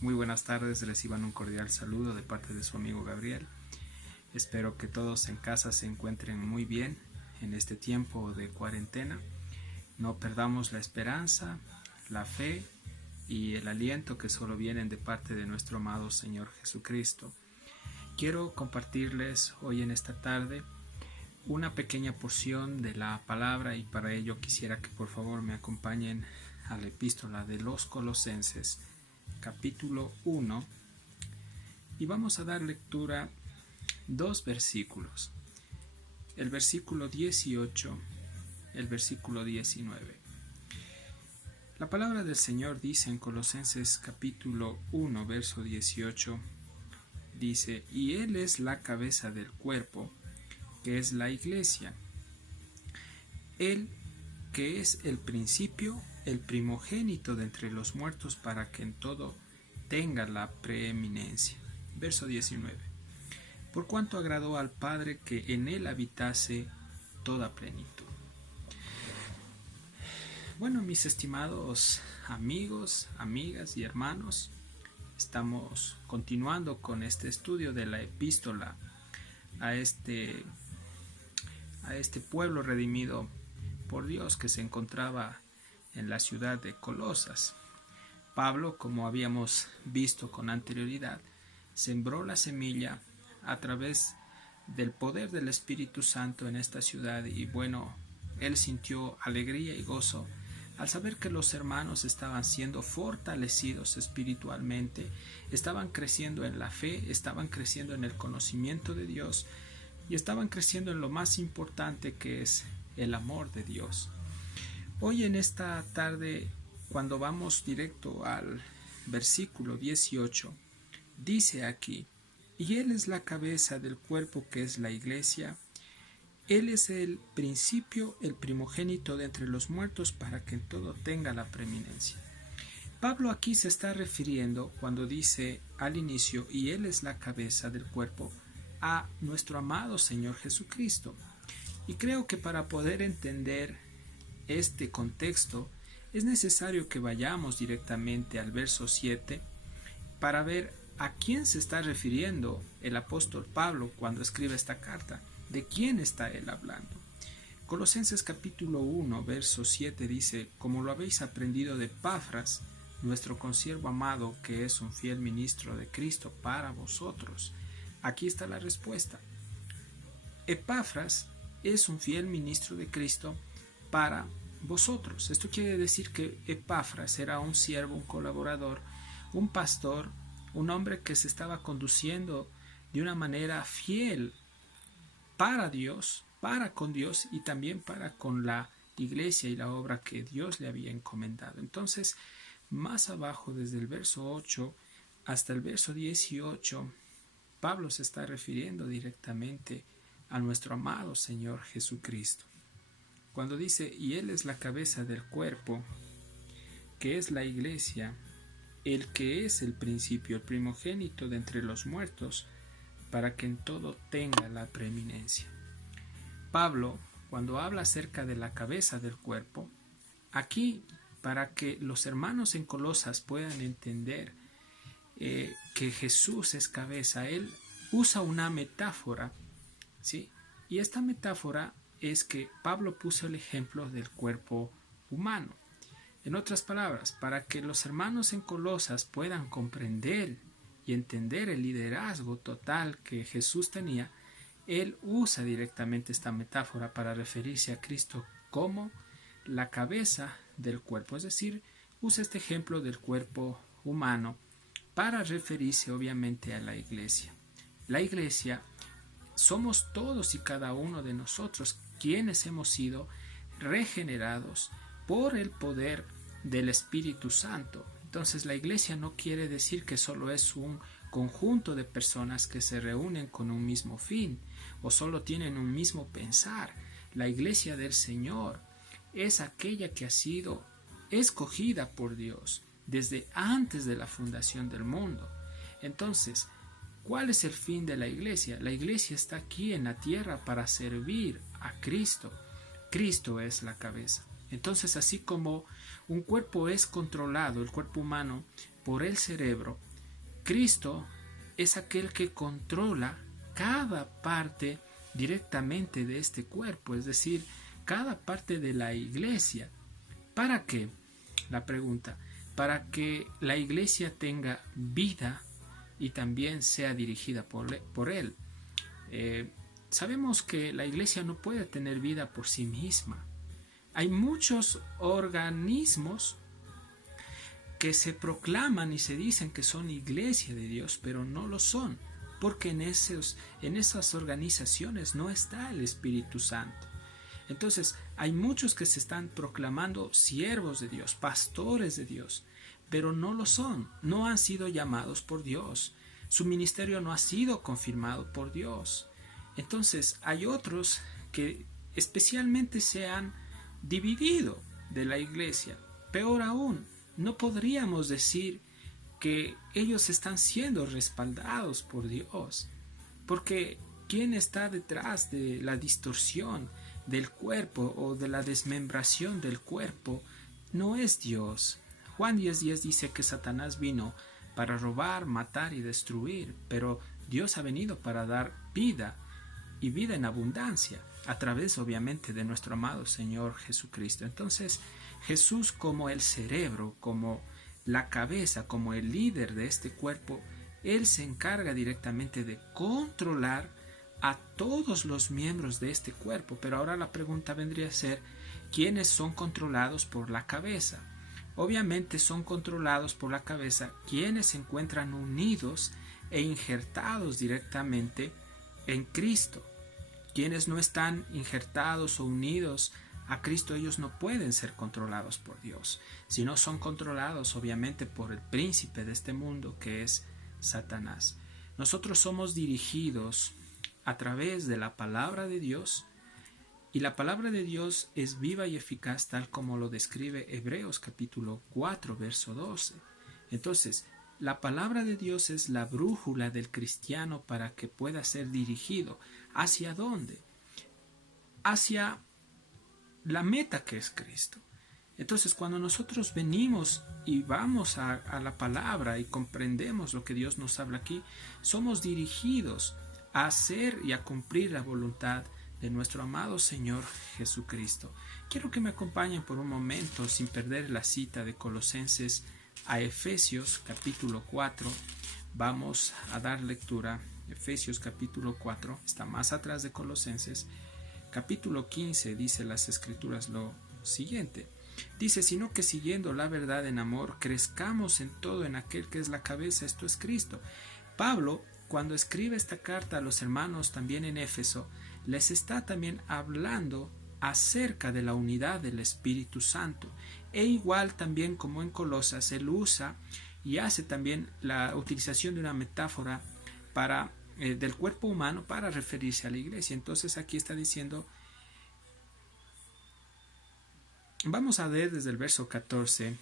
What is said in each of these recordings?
Muy buenas tardes, reciban un cordial saludo de parte de su amigo Gabriel. Espero que todos en casa se encuentren muy bien en este tiempo de cuarentena. No perdamos la esperanza, la fe y el aliento que solo vienen de parte de nuestro amado Señor Jesucristo. Quiero compartirles hoy en esta tarde una pequeña porción de la palabra y para ello quisiera que por favor me acompañen a la epístola de los Colosenses, capítulo 1, y vamos a dar lectura dos versículos, el versículo 18, el versículo 19. La palabra del Señor dice en Colosenses capítulo 1, verso 18, dice: y Él es la cabeza del cuerpo, que es la iglesia. Él que es el principio, el primogénito de entre los muertos, para que en todo tenga la preeminencia. Verso 19. Por cuanto agradó al Padre que en él habitase toda plenitud. Bueno, mis estimados amigos, amigas y hermanos, estamos continuando con este estudio de la epístola a este pueblo redimido por Dios que se encontraba en la ciudad de Colosas. Pablo, como habíamos visto con anterioridad, sembró la semilla a través del poder del Espíritu Santo en esta ciudad, y bueno, él sintió alegría y gozo al saber que los hermanos estaban siendo fortalecidos espiritualmente, estaban creciendo en la fe, estaban creciendo en el conocimiento de Dios y estaban creciendo en lo más importante, que es el amor de Dios. Hoy en esta tarde, cuando vamos directo al versículo 18, dice aquí: y Él es la cabeza del cuerpo, que es la iglesia. Él es el principio, el primogénito de entre los muertos, para que en todo tenga la preeminencia. Pablo aquí se está refiriendo, cuando dice al inicio, y Él es la cabeza del cuerpo, a nuestro amado Señor Jesucristo. Y creo que para poder entender este contexto es necesario que vayamos directamente al verso 7 para ver a quién se está refiriendo el apóstol Pablo cuando escribe esta carta. ¿De quién está él hablando? Colosenses capítulo 1, verso 7 dice: como lo habéis aprendido de Epafras, nuestro consiervo amado, que es un fiel ministro de Cristo para vosotros. Aquí está la respuesta. Epafras es un fiel ministro de Cristo para vosotros. Esto quiere decir que Epafras era un siervo, un colaborador, un pastor, un hombre que se estaba conduciendo de una manera fiel para Dios, para con Dios y también para con la iglesia y la obra que Dios le había encomendado. Entonces, más abajo, desde el verso 8 hasta el verso 18, Pablo se está refiriendo directamente a nuestro amado Señor Jesucristo. Cuando dice: y Él es la cabeza del cuerpo, que es la iglesia, el que es el principio, el primogénito de entre los muertos, para que en todo tenga la preeminencia. Pablo, cuando habla acerca de la cabeza del cuerpo, aquí, para que los hermanos en Colosas puedan entender que Jesús es cabeza, él usa una metáfora, ¿sí? Y esta metáfora es que Pablo puso el ejemplo del cuerpo humano. En otras palabras, para que los hermanos en Colosas puedan comprender y entender el liderazgo total que Jesús tenía, él usa directamente esta metáfora para referirse a Cristo como la cabeza del cuerpo. Es decir, usa este ejemplo del cuerpo humano para referirse obviamente a la iglesia. La iglesia somos todos y cada uno de nosotros quienes hemos sido regenerados por el poder del Espíritu Santo. Entonces, la iglesia no quiere decir que solo es un conjunto de personas que se reúnen con un mismo fin o solo tienen un mismo pensar. La iglesia del Señor es aquella que ha sido escogida por Dios desde antes de la fundación del mundo. Entonces, ¿cuál es el fin de la iglesia? La iglesia está aquí en la tierra para servir a Cristo. Cristo es la cabeza. Entonces, así como un cuerpo es controlado, el cuerpo humano, por el cerebro, Cristo es aquel que controla cada parte directamente de este cuerpo, es decir, cada parte de la iglesia. ¿Para qué? La pregunta, para que la iglesia tenga vida y también sea dirigida por él. Sabemos que la iglesia no puede tener vida por sí misma. Hay muchos organismos que se proclaman y se dicen que son iglesia de Dios, pero no lo son, porque en esas organizaciones no está el Espíritu Santo. Entonces, hay muchos que se están proclamando siervos de Dios, pastores de Dios, pero no lo son, no han sido llamados por Dios. Su ministerio no ha sido confirmado por Dios. Entonces, hay otros que especialmente se han dividido de la iglesia. Peor aún, no podríamos decir que ellos están siendo respaldados por Dios, porque ¿quién está detrás de la distorsión del cuerpo o de la desmembración del cuerpo? No es Dios. Juan 10:10 dice que Satanás vino para robar, matar y destruir, pero Dios ha venido para dar vida y vida en abundancia, a través obviamente de nuestro amado Señor Jesucristo. Entonces, Jesús, como el cerebro, como la cabeza, como el líder de este cuerpo, Él se encarga directamente de controlar a todos los miembros de este cuerpo. Pero ahora la pregunta vendría a ser, ¿quiénes son controlados por la cabeza? Obviamente son controlados por la cabeza quienes se encuentran unidos e injertados directamente en Cristo. Quienes no están injertados o unidos a Cristo, ellos no pueden ser controlados por Dios, sino son controlados obviamente por el príncipe de este mundo, que es Satanás. Nosotros somos dirigidos a través de la palabra de Dios, y la palabra de Dios es viva y eficaz, tal como lo describe Hebreos capítulo 4, verso 12. Entonces, la palabra de Dios es la brújula del cristiano para que pueda ser dirigido. ¿Hacia dónde? Hacia la meta, que es Cristo. Entonces, cuando nosotros venimos y vamos a la palabra y comprendemos lo que Dios nos habla aquí, somos dirigidos a hacer y a cumplir la voluntad de nuestro amado Señor Jesucristo. Quiero que me acompañen por un momento, sin perder la cita de Colosenses, a Efesios capítulo 4. Vamos a dar lectura. Efesios capítulo 4 está más atrás de Colosenses. Capítulo 15 dice las Escrituras lo siguiente. Dice, sino que siguiendo la verdad en amor, crezcamos en todo en aquel que es la cabeza, esto es Cristo. Pablo, cuando escribe esta carta a los hermanos también en Éfeso, les está también hablando acerca de la unidad del Espíritu Santo. E igual también como en Colosas, él usa y hace también la utilización de una metáfora del cuerpo humano para referirse a la iglesia. Entonces aquí está diciendo, vamos a ver desde el verso 14,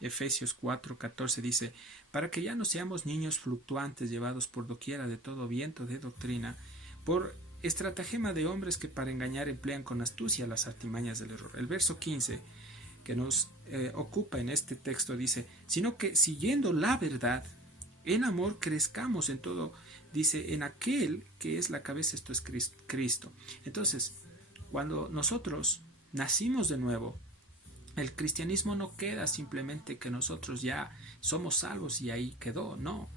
Efesios 4:14 dice, para que ya no seamos niños fluctuantes llevados por doquiera de todo viento de doctrina, por estratagema de hombres que para engañar emplean con astucia las artimañas del error. El verso 15 que nos ocupa en este texto dice, sino que siguiendo la verdad, en amor crezcamos en todo, dice, en aquel que es la cabeza, esto es Cristo. Entonces, cuando nosotros nacimos de nuevo, el cristianismo no queda simplemente que nosotros ya somos salvos y ahí quedó, no.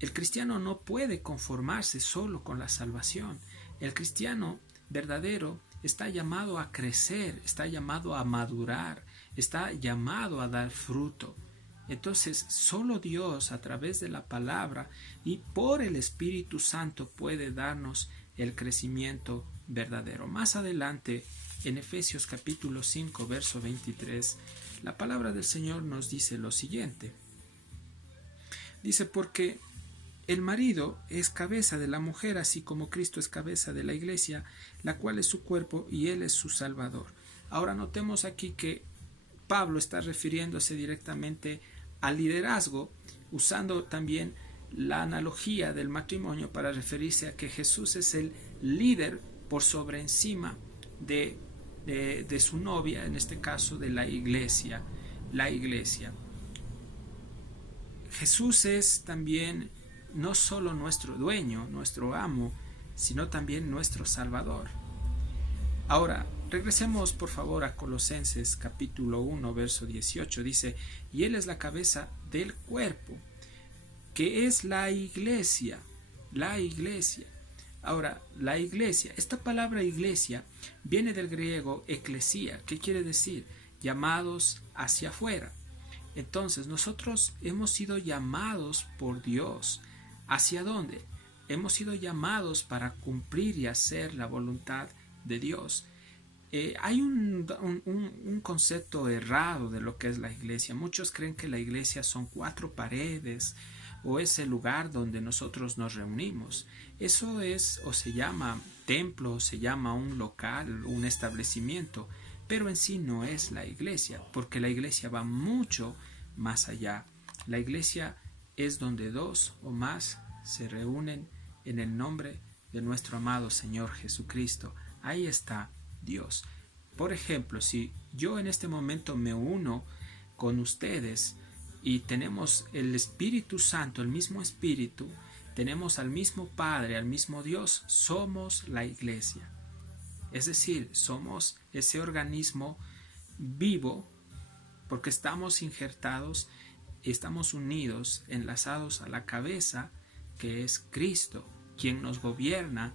El cristiano no puede conformarse solo con la salvación. El cristiano verdadero está llamado a crecer, está llamado a madurar, está llamado a dar fruto. Entonces, solo Dios, a través de la palabra y por el Espíritu Santo, puede darnos el crecimiento verdadero. Más adelante, en Efesios capítulo 5, verso 23, la palabra del Señor nos dice lo siguiente. Dice, porque el marido es cabeza de la mujer, así como Cristo es cabeza de la iglesia, la cual es su cuerpo y Él es su Salvador. Ahora notemos aquí que Pablo está refiriéndose directamente al liderazgo, usando también la analogía del matrimonio para referirse a que Jesús es el líder por sobre encima de su novia, en este caso de la iglesia. La iglesia. Jesús es también no solo nuestro dueño, nuestro amo, sino también nuestro Salvador. Ahora, regresemos por favor a Colosenses capítulo 1, verso 18. Dice, y Él es la cabeza del cuerpo, que es la iglesia. La iglesia. Ahora, la iglesia, esta palabra iglesia viene del griego eclesia, que quiere decir llamados hacia afuera. Entonces, nosotros hemos sido llamados por Dios. ¿Hacia dónde? Hemos sido llamados para cumplir y hacer la voluntad de Dios. Hay un concepto errado de lo que es la iglesia. Muchos creen que la iglesia son 4 paredes o es el lugar donde nosotros nos reunimos. Eso es o se llama templo, o se llama un local, un establecimiento, pero en sí no es la iglesia, porque la iglesia va mucho más allá. La iglesia es donde 2 o más se reúnen en el nombre de nuestro amado Señor Jesucristo. Ahí está Dios. Por ejemplo, si yo en este momento me uno con ustedes y tenemos el Espíritu Santo, el mismo Espíritu, tenemos al mismo Padre, al mismo Dios, somos la iglesia. Es decir, somos ese organismo vivo porque estamos injertados, estamos unidos, enlazados a la cabeza que es Cristo, quien nos gobierna